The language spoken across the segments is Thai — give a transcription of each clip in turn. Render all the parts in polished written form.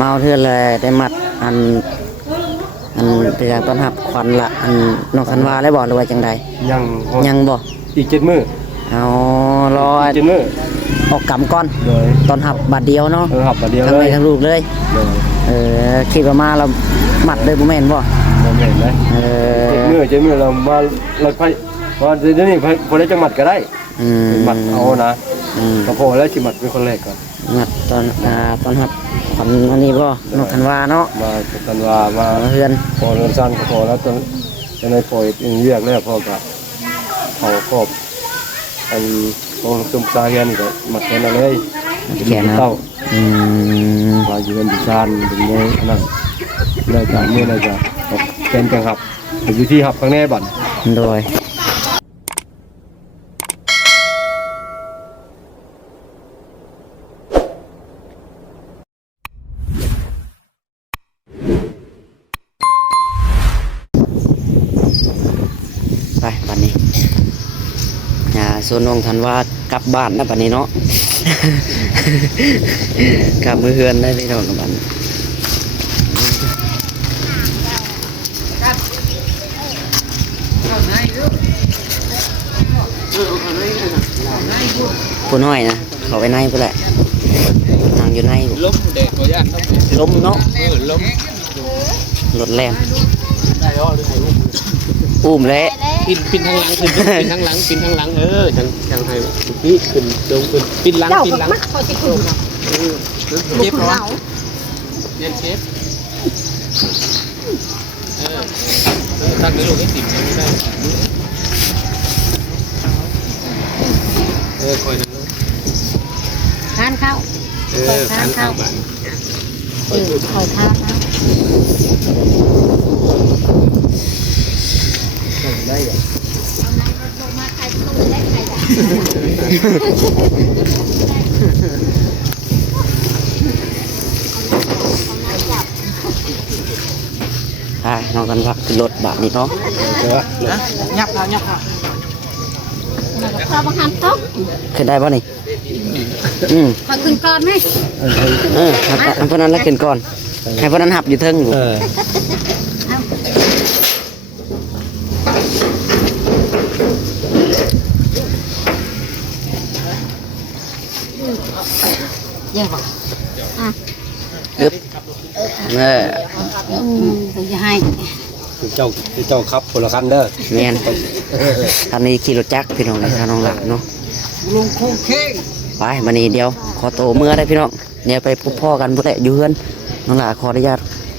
มาเอาเทือนเลยได้มัดอันเป็นอย่างต้อนรับขวัญละอันน้องคันวาได้บอกหรือว่าจังใดยังบอกอีก7 มื้อเอารอ7 มื้อออกกำก่อนโดยตอนหับบาทเดียวเนาะหับบาทเดียวทั้งแม่ทั้งลูกเลยคิดว่ามาเราหมัดเลยบ่แม่นบ่แม่นเลย7 มื้อเรามาเราไปว่าเดี๋ยวนี้พอได้จังหมัดก็ได้หมัดเอานะก็พอแล้วสิหมัดเป็นคนแรกก่อนหมัดตอนหับขวัญอันนี้บ่น้องคันวาเนาะมาคันวามาเฮือนพอเรือนสั้นก็พอแล้วจะในปล่อยเรียกแล้วพอก็เขาครอบอันโตตุ่มซาเฮียนก็หมัดแค่นั้นเลยแค่นั้นเต้าว่าอยู่กันที่ชานเป็นไงนั่นได้จากเมื่อไรจะเป็นจังหับอยู่ที่หับข้างแน่บั่นโดยไปบัดนี้ส่วนน้องทันว่ากลับบ้านนะบัดนี้เนาะ กลับมือเฮือนได้พี่น้องกับบัดผู้น้อยนะเขาไปในพุ่นแหละนั่งอยู่ในล้มเด็กตัวยากล้มเนาะล้มรถแรงอุ้มแล้วปินทางหลังขึ้นปินทางหลังปินทางหลังจังให้พี่ขึ้นลงขึ้นปินหลังปินหลังเจ็บเหรอเรียนเชฟตั้งในลูกให้ติดไม่ได้คอยนั่งทานข้าวทานข้าวบ้านคอยทานนะได้เหรอน้องกันพักขึ้นรถแบบนี้เนาะยับค่ะข้าวบางคำต๊อกขึ้นได้ป่ะนี่ขอขึ้นก่อนไหมอันพวกนั้นแล้วขึ้นก่อนให้พวกนั้นหับอยู่เทิงอยู่ยังบอกจะให้เจ้าครับคนละคันเด้อแม่นคันนี้ขี่รถจักรพี่น้องเลยท่าน้องหลานเนาะลุงโคเค้งไปวันนี้เดียวขอโตเมื่อได้พี่น้องเนี่ยไปพบพ่อกันพุ่นแหละอยู่เฮือนน้องหลานขออนุญาต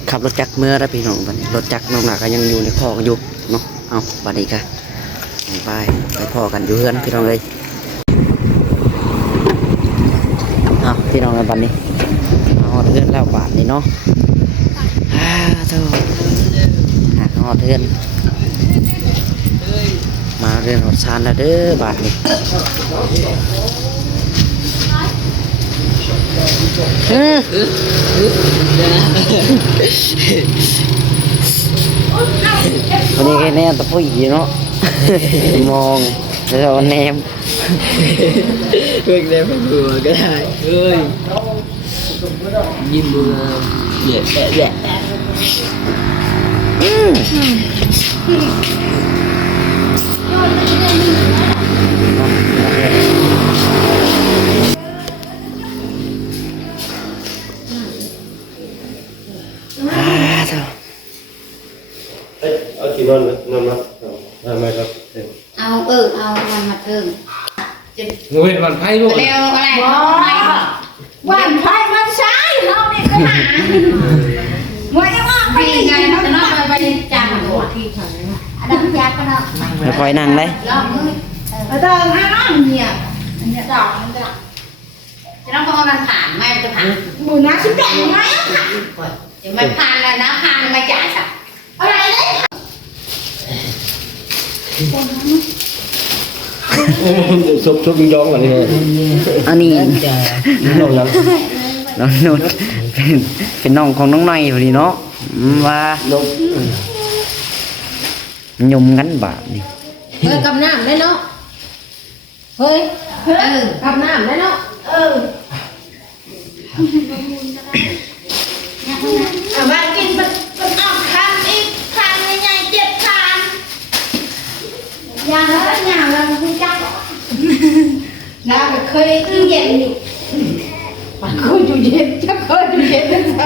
ขับรถจักรเมื่อได้พี่น้องวันนี้รถจักรน้องหลานก็ยังอยู่ในคอกันอยู่เนาะเอาวันนี้กันไปพ่อกันอยู่เฮือนพี่น้องเลยเอาพี่น้องในวันนี้เอาเฮือนแล้วบาทนี่เนาะเท่าหอดเทือนมาเรือนหอดชานแล้วเด้อบาทนี่วันนี้แค่แนมตะปุยเนาะมองแล้วแนมเพื่อนแนมเป็นหัวก็ได้ยิ้มมือแย่เอาที่นอนมาทำไมครับเอาวันมาเทิงเงินวันไพ่ลูกเร็วอะไรวันไพ่มันใช่เราเนี่ยก็หาวันนี้ว่าไปไงเขาจะนอนไปจังหัวที่ถังดังยาก็เนาะไม่ค่อยนั่งเลยเดินให้น้องเนี่ยดอกมันจะต้องเอามันผ่านไม่จะผ่านมือน้าชิบแดงไหมจะไม่ผ่านแล้วนะผ่านไม่จ่ายสักอะไรเลยซุบย้องกันนี่อันนี้น้องนุ่นเป็นน้องของน้องน้อยพอดีเนาะว่ายุ่มงั้นบาทนี่กำน้ำได้เนาะเฮ้ยกำน้ำได้เนาะ เคยอยู่เย็นอยู่มันเคยอยู่เย็นจะเคยอยู่เย็นนะจ๊ะ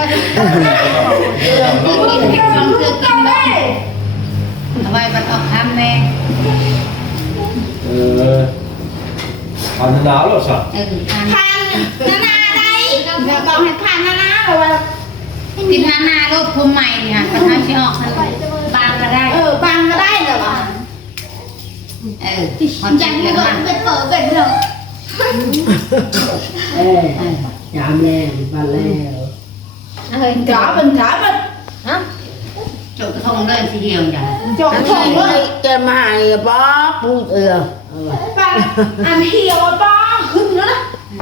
กินให้ฟังเพื่อกินได้เอาไว้บัดออกทำแม่ ผ่านหนาวแล้วสัก พันนาได้บอกให้พันนาหรือว่ากินนาโรคภูมิใหม่เนี่ยประทานที่ออกทันบางก็ได้บางก็ได้เหรอวะยังมีเบิดเป็นเปิดเป็นเหรอย ามแรงมาแล้ว จ๋าเป็นฮะจบกระทงเดินทีเดียวจ้ะจบกระทงเลย จะมาให้ป้าพูดป้าอันเหี่ยวป้าขึ้นแล้วนะ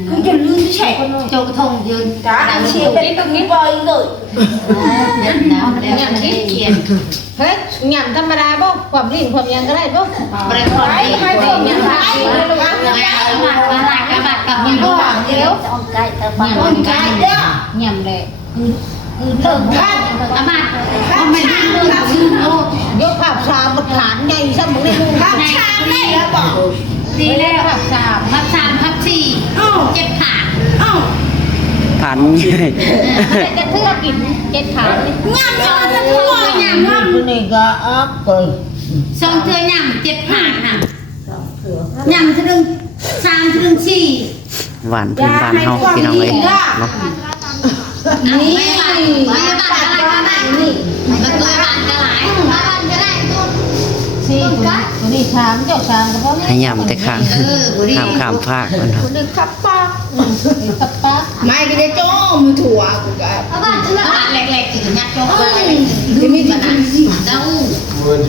คือจะลืมที่แฉกจบกระทงยืนจ้าอันเชียร์เป็นตรงนี้บ่อยเลยแล้วเขียน เฮ้ยหยำธรรมดาบ่ความลิ้นความยังก็ได้บ่ บริโภคให้ผมยังไงบัตรกับยังบ่เดี๋ยว ไก่ตะบัน คนใจเด้อ หยำเลย เริ่มกันอาบัตรไม่ได้เรื่องชื่อโลก ยกภาพชามมาฐานใหญ่ซะมึงนี่ ครับชามได้แล้วบอกดีแล้ว ภาพชาม ครับชามครับสี่เจ็ดขาอ้าว ผ่าน จะเทื่อกินเจ็ดขานี่ ยำยำจะทั่วยำยำ นี่ก็อัพเลย สองเธอยำเจ็ดขาน่ะยำถึงชามถึงสี่ หวานพื้นบ้านเฮาพี่น้องเลยเนาะ นี่ไม่บัตรอะไรก็ได้นี่บัตรอะไรก็ได้บัตรก็ได้ตัว สี่ตัวนี้ชามเจ้าชามก็บ่ ให้ยำแต่ข้างข้ามภาคมันเนาะ นึกขับป้า กับป้า ไม่ก็จะโจ้มือถั่วกูก็บ้านเล็กๆถึงยัดโจ้ก็มีปัญหาเจ้า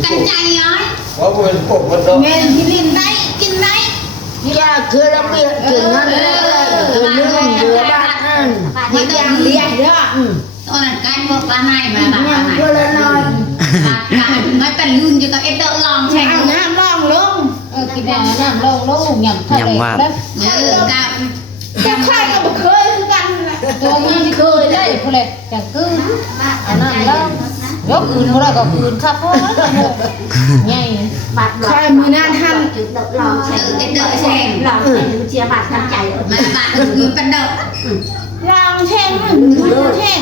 กันใจย้อย ว่าเป็นพวกมันเนาะ เงินที่ลินได้กินได้ ยาคือเราเบียดถึงนั่นคือเรื่องเรือบ้านนั่น ไม่ต้องเลี้ยงเด้อตอนนั้นการบอกปลาไหนมาบ้านปลาไหน ก็เลยน้อย การไม่เป็นลื่นอยู่กับเอเตอร์ลองแช่เอาน้ำลองลง กินน้ำลงหยำทะเลแล้ว กับจะใครก็เคยคือกัน ตัวนี้เคยได้พุ่นแหละจังคืออันนั้นแล้วยกอื่นบ่ได้ก็อื่นครับพ่อใหญ่ ใครมือหน้าท่าน ลองใช้ เอเตอร์แช่ ลองใช้ดูเชียร์บัตรทำใจ มาบ้านอื่นเป็นเด้อลองแช่แช่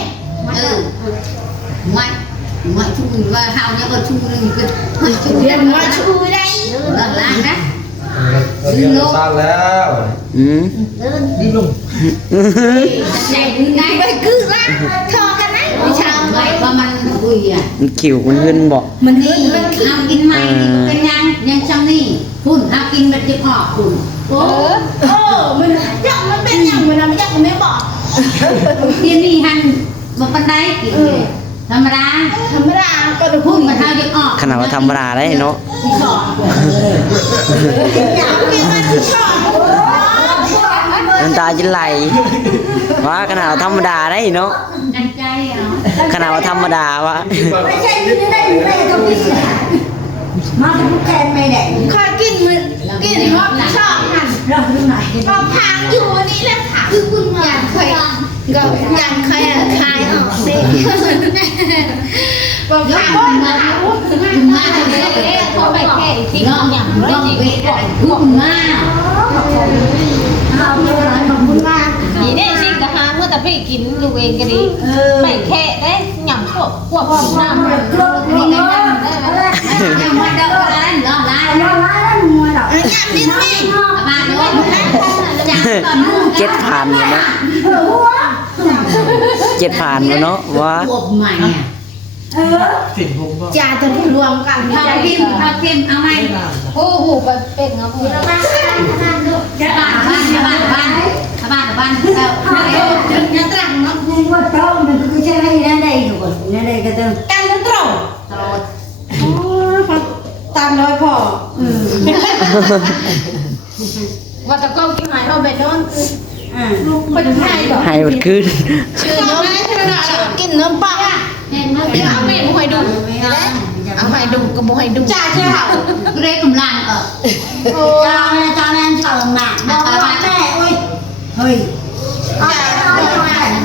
ไม่ชูว่าเฮาเนี่ยก็ชูนึงคือไม่ชูเรียนว่าชูได้หลังนะ เรียนสร้างแล้ว ดีลง ใจดื้อได้ไปคือละทอกันนะไม่ใช่ไม่ว่ามันคุยอ่ะ มันขิวมันขึ้นบ่ มันนี่มันเอากินใหม่เป็นยังช่างนี่คุณเอากินเป็นจะพอคุณโอ้มันยักมันเป็นยังมันไม่ยักมันไม่บอกเรียนนี่ฮันบอกปันได้กินธรรมดาก็จะพูดมาเท่าจะออก ขนาดว่าธรรมดาได้เนาะ ชอบอยากกินมันชอบ น้ำตาจะไหลว่าขนาดว่าธรรมดาได้เนาะ กันใจเอา ขนาดว่าธรรมดาวะ ไม่ใช่ไม่ได้ไม่ต้องมีเสียมาเป็นผู้แทนไม่ได้ ข้ากินมันกินเพราะชอบหัน เราดูหน่อย ก็พังอยู่นี่แหละค่ะคือคุณอยากเคยก็อยากเคยคลายออกสิก็พังมามาเลย เขาไปแค่ที่ น้องอย่างน้องเวทพุ่งมา เราดูหน่อยขอบคุณมาก นี่ได้สิกะหาเมื่อแต่พี่กินอยู่เองก็ดีไม่แค่ได้หยำพวกน้ำ นี่ไงมันยังมาเดินร้านร้านร้าน เราล้าแล้วมวยหรอ ยันนิดนี่มาเลยจับตอนนู้น 7,000อยู่เนาะ7,000เนาะว่า บวกใหม่เนี่ยจ่าจะรวมกันเอาพิมเอาไหม โอ้โหเป็นเงาหัว บ้านยังตรังเนาะ นี่ว่าเต้ามันก็ใช่ได้ได้อยู่ก่อนได้ก็ต้อง กันตรงตามน้อยพอ ว่าตะก้องกินหายเอาไปนอน ลูกคนไทย ให้มันขึ้น ชื่อน้องกินน้ำปลา เห็นไหม เอาแม่บุให้ดูเอาให้ดูก็บุให้ดู จ่าเจ้าเรียกกำลังจานนั้นเฉลิมหนักบอกว่าแม่โอ้ยเฮ้ย จ่า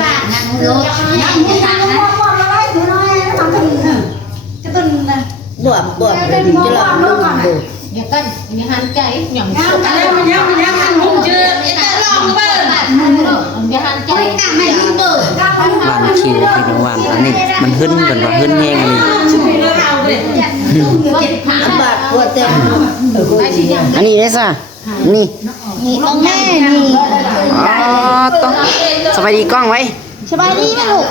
บ้านนั่งรถนั่งจะตามนะ บอกอะไรคือน้อยทำถึง จะต้นนะ บวบจะหลับลงดู ย อย่ากันอย่าหันใจอย่าง Nhau cả đâu nhau ăn không chưa? Cái lòng bơ. อย่าหันใจ Cái cả mày đi bơ. หวานคิวพี่น้องหวานอันนี้มันหึ้นกันว่าหึ้นแห้งเลย bạc của tiền อันนี้ได้ซะนี่ นี่ของแม่นี่ อ๋อต้องสบายดีกล้องไว้ สบายดีนะลูก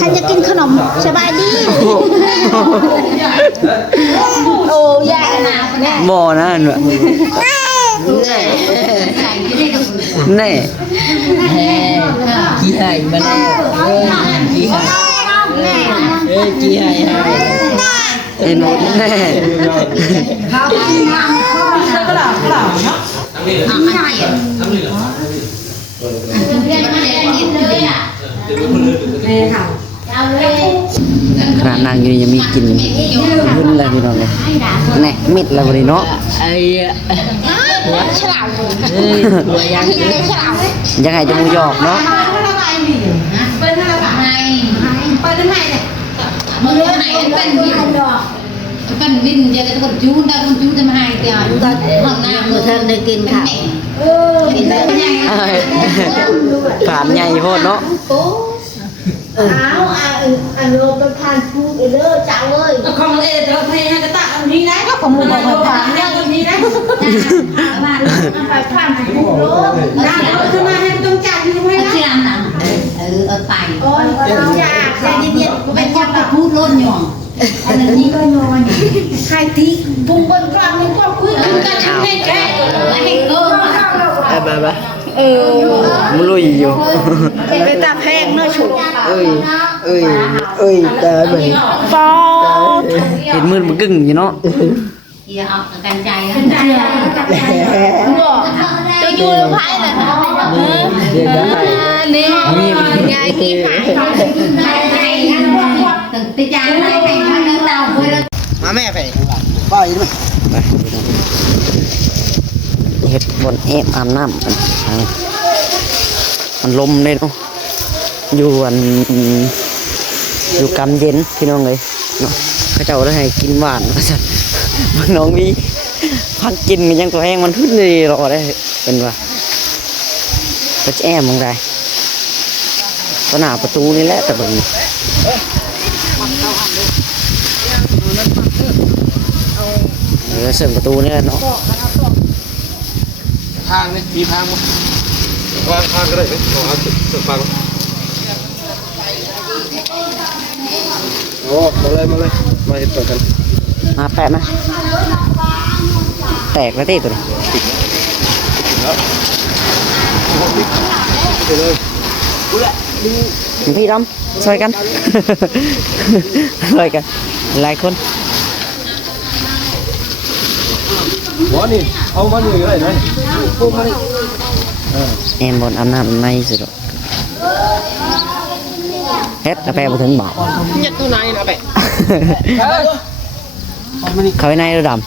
ท่านจะกินขนมสบายดีโอ้ยายนะแม่ บ่นะอันน่ะแน่ขี้หายมาแล้วขี้หายขี้หายเห็นไหมแน่ ขนาดนางอยู่ยังมีกลิ่นหุ่นแล้วพี่น้องเลยแน่มิดแล้ววันนี้เนาะ ฉลาด ยังไงจะมูหยอกเนาะ เป็นวินจะคนจูนได้คนจูนจะมาให้เตียห้องน้ำ của thân đểกินค่ะ ผ่านใหญ่โพดเนาะ áo anh lô tôi than phu cái lơ cháu ơi Không ê tớ thấy hai cái tạ ông đi đấy. Không mua bao phản hai ông đi đấy. phải phan phu lô Ra đó tôi mà hai tông chặt đi không hay lắm. ที่ร้านหนังở tại ôi con nhà xe đi điện เป็นคนไปพูดล้นหย่อง anh là đi coi nhồi hai tí vùng bên con những con quý chúng ta chẳng nên cái lại hình cơ mà ไปมันลุยอยู่ người ta phen nó chủ ตาไปเห็นมือมันกึ่งอยู่เนาะ thì họcกันใจ tôi vui nó phải là nè ngày kia phải ตึกติจานให้ให้มาเตาคุยแล้ว มาแม่ไปป้าอยู่ด้วยไปเฮ็ดบนแอบอาบน้ำมันลมเลยเนาะอยู่อยู่กำเย็นพี่น้องเลยเนาะเขาเจ้าได้ให้กินหวานก็จะมันน้องมีพักกินมันยังตัวแห้งมันขึ้นเลยรอได้เป็นว่าก็จะแอบมองได้ก็หน้าประตูนี่แหละแต่บางเสริมประตูนี่แหละเนาะ ทางนี่มีทางมั้ยว่าทางก็ได้ขอสุดฟังโอ้มาเลยมาเห็นตัวกัน มาแปะนะแตกแล้วตีตัวนี้พี่ดำช่วยกันช่วยกันหลายคน หมอนี่เอามานี่ก็ได้นะพวกมานี่ แอมบนอำนาจในสุดเฮ็ดแล้วแปะมาถึงบอก ยัดตู้ไหนนะแปะ เขาไปในระดับ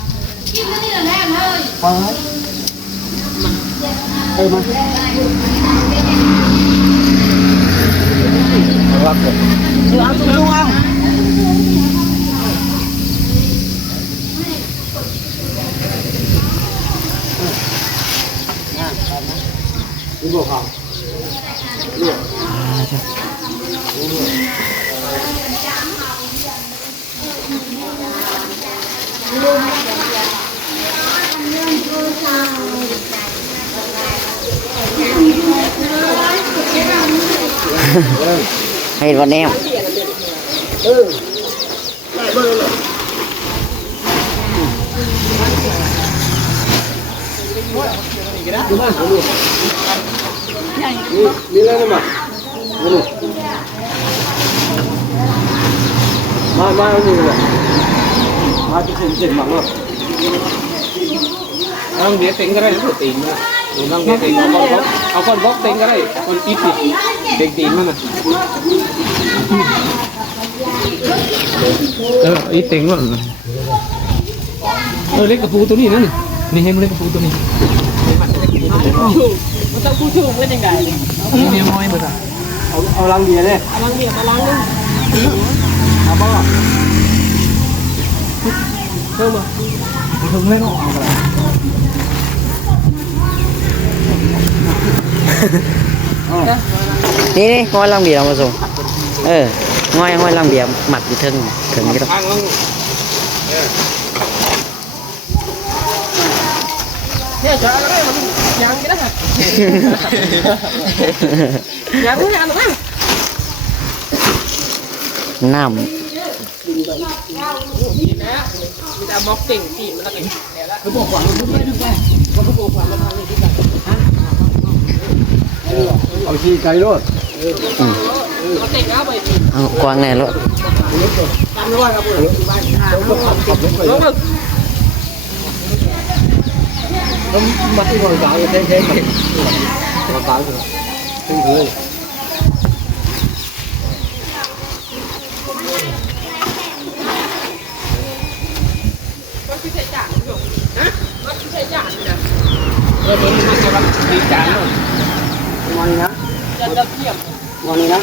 ให้วันแนว นี่แล้วนี่มามาเอานี่เลยมาจะเจ็บหมังอ่ะ น้องเดี๋ยวเต็งก็ได้หรือตีนนะน้องเดี๋ยวเต็งเอาก้อนบล็อกเต็งก็ได้คนปิดนี่เต็งตีนมันน่ะอีเต็งว่าเล็กกระปูตัวนี้นั่นนี่ให้มันเล็กกระปูตัวนี้มันต้องพูดถูกเป็นยังไงนี่เมียมอยหมดอ่ะ เอาลังเบียร์เนี่ย เอาลังเบียร์มาล้างนึง เอาป่ะ เพิ่มมา ถึงไม่ต้องเอาอะไร นี่ห้อยลังเบียร์เอามาส่งห้อยลังเบียร์หมัดอยู่ถึงนี่หรอก ทางลงเนี่ยจะอะไรมันยังไม่ได้ยังไม่ได้อะไร น้ำ มีแต่บล็อกเก่งปีมันแล้วไงคือบอกว่ามันไม่ได้ก็คือบอกว่ามันทางนี้ที่กัน เอาขี้ไก่รถ เราเก่งเอาไป เอากวางแน่แล้ว จำด้วยครับแล้วก็ แล้วมาที่คนกลางเท่ๆคนกลางเลยถึงเลย มันคือใช้จานอยู่นะมันคือใช้จานเนี่ยมันจะรับดีจานเลยวันนี้นะจะเทียบวันนี้นะ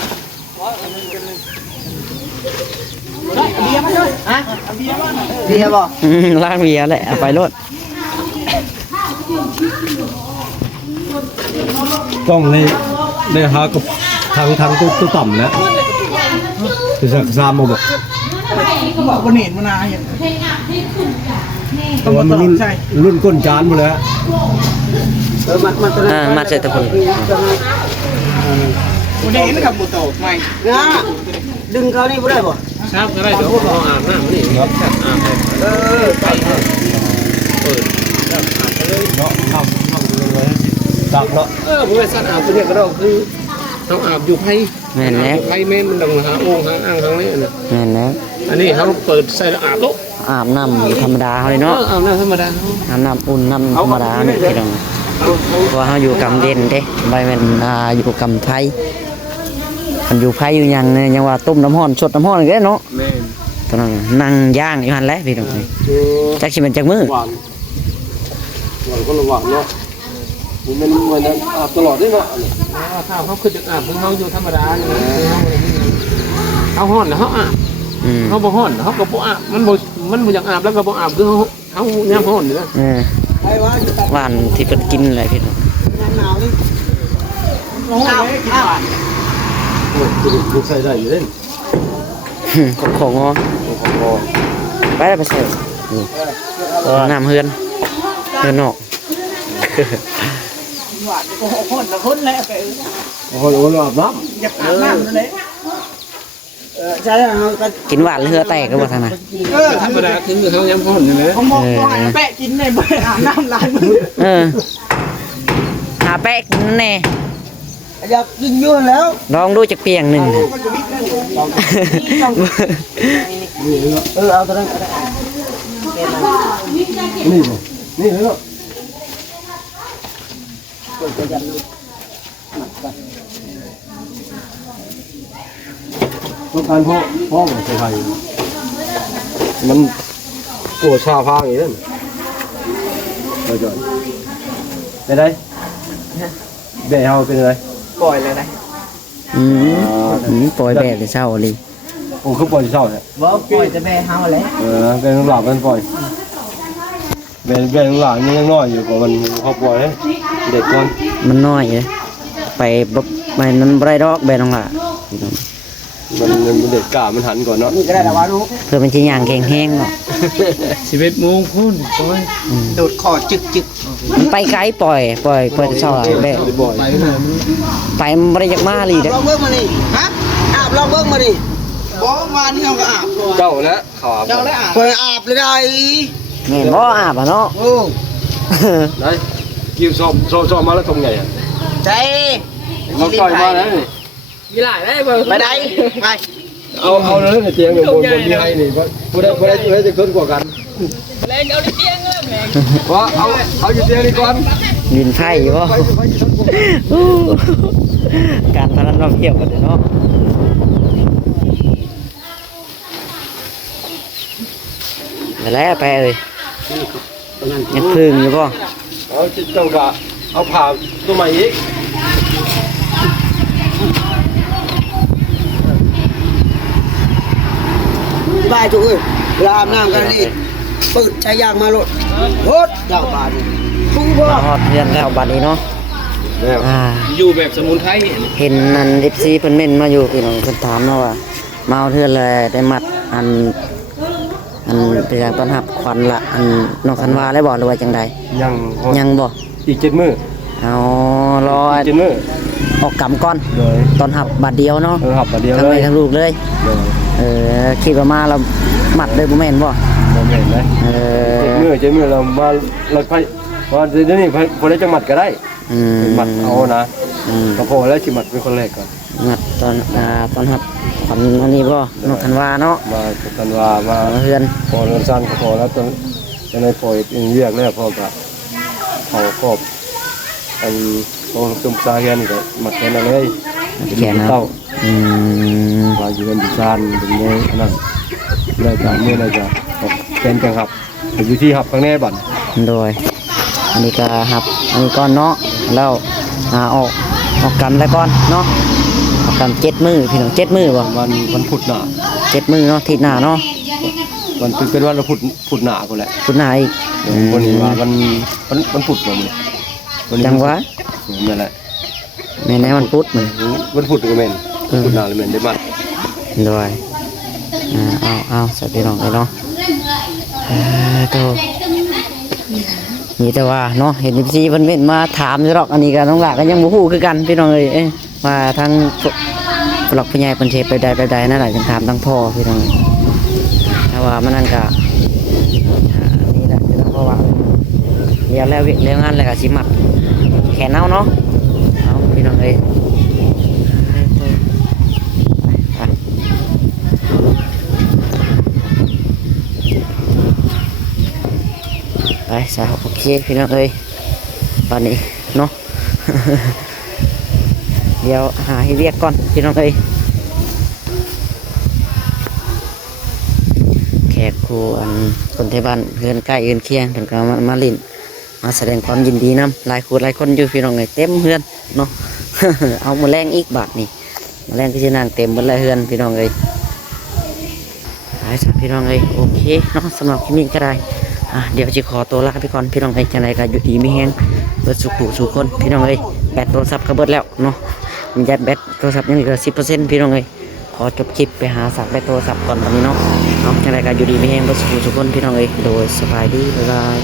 ได้เบียร์มาเลยฮะเบียร์มาเบียร์บ่ ล่างเบียร์แหละเอาไปรถ ต้องในหากับทางตัวต่ำแล้วจะสักซ้ำมาบอก เขาบอกว่าเห็นมานานเห็น แต่ว่ามันรุ่นก้นจานหมดแล้ว มาเสร็จทุกคน วันนี้นะครับบุตรใหม่ดึงเขานี่ไม่ได้บ่ทราบก็ได้เดี๋ยวเขาอาบน้ำนี่ครับอาบเลยไปเปิดอาบไปเลย เนาะทำเลยตักเนาะ ผมไปสั่นอาบตัวนี้ก็ได้คือต้องอาบอยู่ไผ่ แม่นแล้ว ไผ่แม่มันดังหาโอ่งหาอ่างทางนี้นะ แม่นแล้ว อันนี้เขาเปิดใส่อาบโต๊ะ อาบน้ำธรรมดาเขาเลยเนาะ อาบน้ำธรรมดา อาบน้ำอุ่นน้ำธรรมดาเนี่ยพี่น้องเพราะว่าเขาอยู่กำเย็นเด้ใบแม่นอยู่กำไผ่มันอยู่ไผ่อยู่ยังเนี่ยยังว่าต้มน้ำร้อนสดน้ำร้อนอีกแล้วเนาะ แม่ ตอนนั้นนั่งย่างอยู่หันแหล้วพี่น้องจักสิเป็นจักมือ หวานก็ระหว่างเนาะมันเหมือนอาบตลอดได้เนาะ ข้าวเขาคือจะอาบเขาอยู่ธรรมดาเลยเขาห่อนนะเขาอาบเขาบ่ห่อนเขาก็บ่อาบมันบ่อยากอาบแล้วก็บ่อาบคือเขาเนี่ยห่อนอยู่แล้ว หวานที่เพิ่นกินเลยพี่น้อง โอ้ลูกใส่ได้อยู่เล่น ของงอไปแล้วไปใส่น้ำเฮือนนอก โอ้โหอาบน้ำ กินหวานเรือแตกก็บ่ทันน่ะ ธรรมดาคือเขายังห่อนอยู่เลย แปะกินในบ่อาบน้ำลายมือหาแปะกินแน่ อยากกินอยู่แล้ว ลองดูจักเปียงหนึง เอาตัวนั้น นี่บ่นี่เลยเนาะต้องการพ่อของไทยมันปวดชาพางอย่างนั้นไปจ่อยเป็นไรเบะเฮาเป็นไร ปล่อยเลยนะ ปล่อยแบบเศร้าเลย โอ้คือปล่อยเศร้าเนี่ย บ่ปล่อยจะแม่เฮาแหละ เป็นหลับเป็นปล่อยเป็นหลับยังน้อยอยู่กว่ามันเขาปล่อยเลยเด็กก่อน มันน้อยเลยไปบ่ไปนั้นบ่ได้ดอกแบน้องล่ะ มันเด็กกล้ามันหันก่อนเนาะ นี่ก็ได้แล้วว่าลูก เพื่อมันสิย่างแข็งๆเนาะ 11 โมงคุณปล่อย โดดคอจึก มันไปไกลปล่อยแต่เช้าอะแบบ บ่อย ไปมันบ่ได้จักมาลีเด้อ ลองเบิ่งมานี่ฮะอาบลองเบิ่งมานี่บ่ว่านี่เฮาก็อาบ เจ้าแล้วขาว เจ้าได้อาบคนอาบเลยได้ แม่นบ่อาบอ่ะเนาะ โอ้ ได้กิ้วชอบมาแล้วทำไงอ่ะ ใจ เราต่อยมาแล้วนี่ มีหลายได้บ่ ไปได้ไป เอาเลยในเตียงอยู่บนมีให้นี่ผู้ใดจะขึ้นกว่ากัน แรงเอาดิเตียงเงินแรง ว่าเอาอยู่เตียงนี่ก่อน ยืนไพ่บ่การพนันมาเพียบกันเนาะแล้วไปเลยยังพึ่งอยู่ป่ะ เอาเจ้ากะเอาผ่าตัวใหม่อีก บายจุกเอ้ยเวลาอาบน้ำกันนี่ เปิดชายางมาโลดโลดดาวบานผู้บ่ มาฮอดเรือนแล้วบัดนี้เนาะ แล้ว อยู่แบบสมุนไพร เห็นนั่น FC เพิ่นเม่นมาอยู่พี่น้องเพิ่นถามเนาะว่ามาเอาเทือนเลยได้มัดอันเป็นอย่างต้อนรับขวัญละอันน้องคันวาได้บ่หรือว่าจังใด ยัง ยังบ่ อีก7มื้อ เอารอ 7มื้อ ออกกำก่อน โดย ตอนหับบัดเดียวเนาะ หับมาเดียว ทั้ง เล แม่ ย ทั้งลูกเลย โดย คิดว่ามาเรามัดเลยบ่แม่นบ่ บ่แม่นเลย เออ 7มื้อเรามาเราไปว่าเดี๋ยวนี้พอได้จังหวัดก็ได้ หมัดเอานะ ก็พอแล้วสิหมัดเป็นคนแรกก่อน มัดตอนหับขวัญอันนี้บ่น้องคันวาเนาะ มากันว่ามา มาเฮือน พอเงินสั้นก็พอแล้วตอนในปล่อยเรียกแล้วพอกับเขาครอบอันโตตุ่มซาเฮียนก็หมัดแค่นั้นเลย แขนนะ เต้า อืม ว่าอยู่กันดิซานเป็นไงนั่นแล้วจากเมื่อไรจะเป็นจังครับอยู่ที่หับข้างแน่บั่น โดยอันนี้ก็หับอันนี้ก่อนเนาะแล้วออกกำแล้วก่อนเนาะออกกำ7มื้อพี่น้อง7มื้อบ่ วันพุธหนา 7มื้อเนาะอาทิศหน้าเนาะ วันเป็นวันพุธหนาคนแหละ พุธหน้าอีก วันนี้ว่าวันพุธบ่มื้อ จังหวะ นั่นแหละ แม่นแน่วันพุธมื้อ วันพุธก็แม่นพุธหนาเลยแม่นได้บัด ด้วยเอาสวัสดีน้องเนาะโตมีแต่ว่าเนาะเห็นพี่เพิ่นเว้นมาถามอยู่หรอกอันนี้ก็น้องหลาก็ยังบ่ฮู้คือกันพี่น้องเอ้ยว่าทางผู้หลักผู้ใหญ่เพิ่นเทไปใดนั่นแหละจังถามทางพ่อพี่น้องถ้าว่ามันนั่นก็นี่แหละพี่น้องเพราะว่าเดี๋ยวแล้วเรื่องงานแล้วก็สิมัดแขนเอาเนาะเอาพี่น้องเอ้ยไปสาวโอเคพี่น้องเอ้ยตอนนี้เนาะ เดี๋ยวหาให้เรียกก่อนพี่น้องเอ้ยแขกครูอันคนที่บ้านเพื่อนใกล้เอื้อนเคียงถึงก็มาลิ้นมาแสดงความยินดีนำหลายครูหลายคนอยู่พี่น้องเอ้ยเต็มเพื่อนเนาะ เอามาแรงอีกบาทนี่มาแรงก็จะนั่งเต็มหมดเลยเพื่อนพี่น้องเอ้ยไปจ้ะพี่น้องเอ้ยโอเคเนาะสำหรับคลิปนี้ก็ได้เดี๋ยวจะขอตัวลาไปก่อนพี่น้องเอ้ยจังไรก็อยู่ดีไม่แห้งเบิดสุขสู่คนพี่น้องเอ้ยแบตโทรศัพท์ก็เบิดแล้วเนาะมันยัดแบตโทรศัพท์ยังเหลือ10%พี่น้องเอ้ยขอจบคลิปไปหาสักแบตโทรศัพท์ก่อนตอนนี้เนาะจังไรก็อยู่ดีไม่แห้งเบิดสุขสู่คนพี่น้องเอ้ยโดยสบายดีบ๊ายบาย